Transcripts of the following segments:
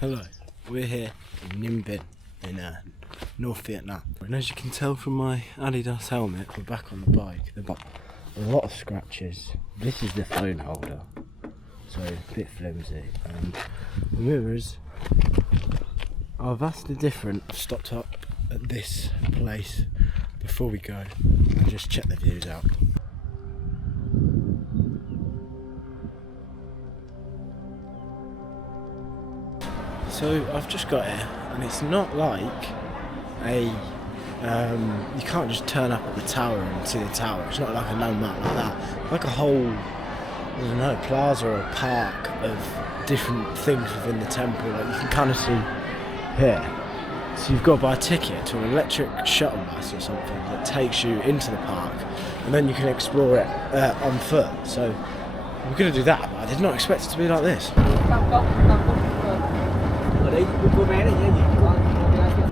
Hello, we're here in Ninh Binh in North Vietnam, and as you can tell from my Adidas helmet, we're back on the bike. There are a lot of scratches. This is the phone holder, so a bit flimsy, and the mirrors are vastly different. I've stopped up at this place before we go and just check the views out. So I've just got here, and it's not like you can't just turn up at the tower and see the tower. It's not like a landmark like that. Like a whole, I don't know, plaza or park of different things within the temple. Like you can kind of see here. So you've got to buy a ticket to an electric shuttle bus or something that takes you into the park, and then you can explore it on foot. So we're going to do that, but I did not expect it to be like this. Tam Coc. Ở đây cô bé này nhé, nhìn con bé kia.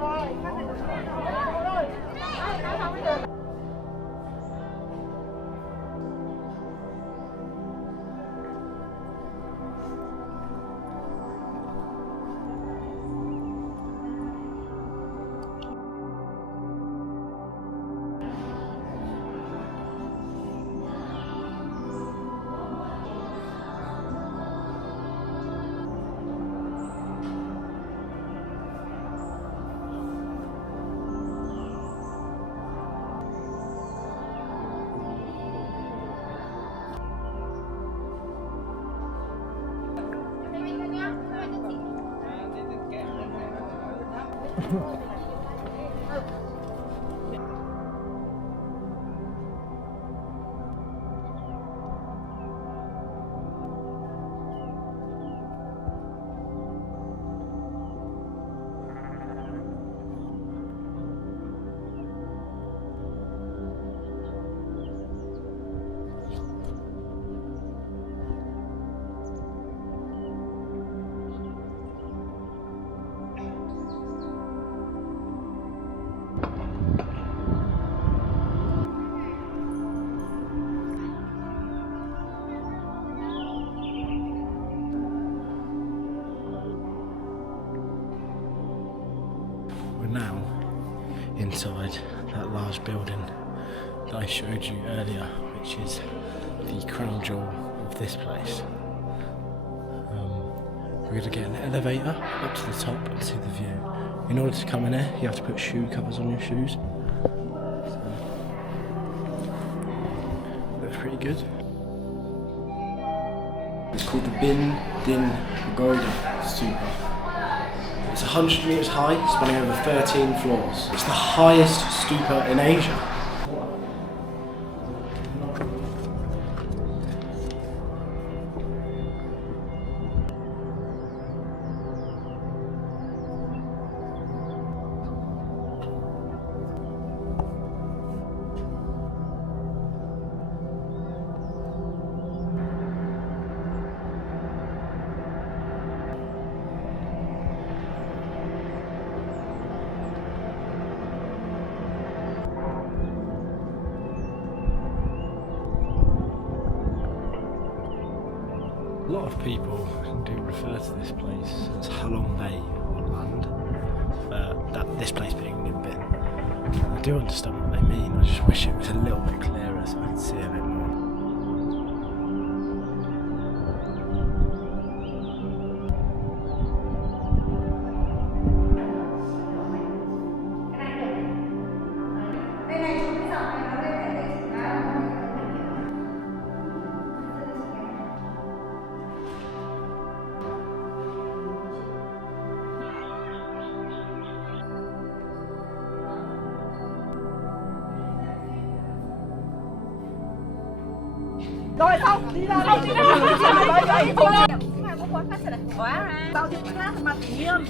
We're now inside that large building that I showed you earlier, which is the crown jewel of this place. We're going to get an elevator up to the top and see the view. In order to come in here, you have to put shoe covers on your shoes. So, looks pretty good. It's called the Bai Dinh Pagoda Stupa. It's 100 metres high, spanning over 13 floors. It's the highest stupa in Asia. A lot of people do refer to this place as Halong Bay on land, this place being Ninh Binh. I do understand what they mean, I just wish it was a little bit clearer so I could see a bit more. Rồi xong, đi ra đây. Mua quán phát này. Quá. Bao nhiêu lát mặt nghiêm.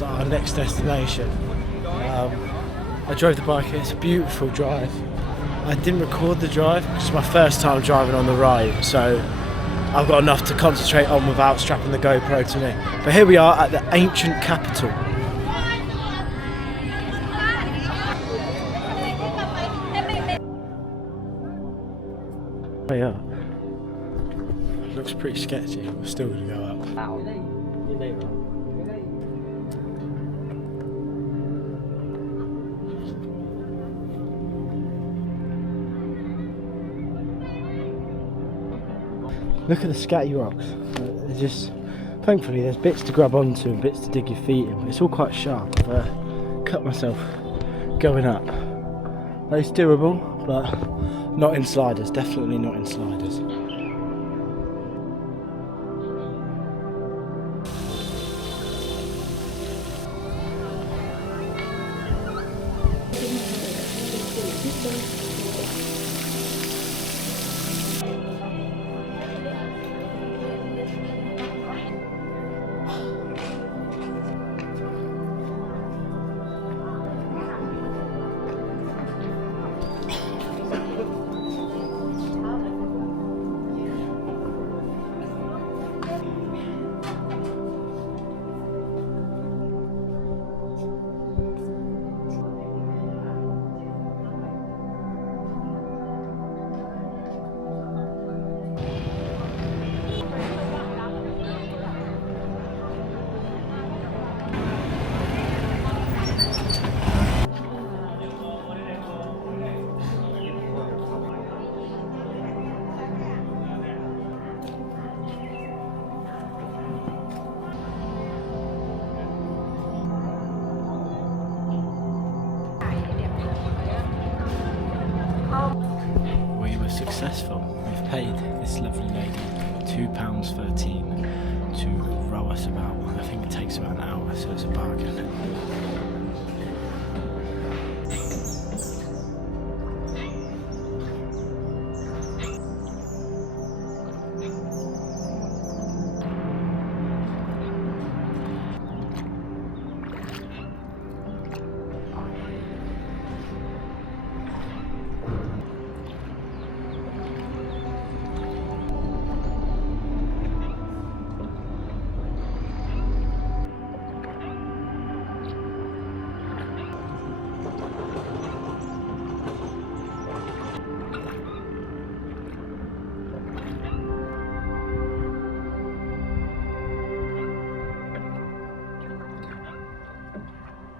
to our next destination. I drove the bike, it's a beautiful drive. I didn't record the drive because it's my first time driving on the ride, so I've got enough to concentrate on without strapping the GoPro to me. But here we are at the ancient capital. Yeah. Looks pretty sketchy. We're still going to go up. Look at the scatty rocks. They're just, thankfully, there's bits to grab onto and bits to dig your feet in. It's all quite sharp. I've cut myself going up. But it's doable, but not in sliders. Definitely not in sliders. Successful. We've paid this lovely lady £2.13 to row us about. I think it takes about an hour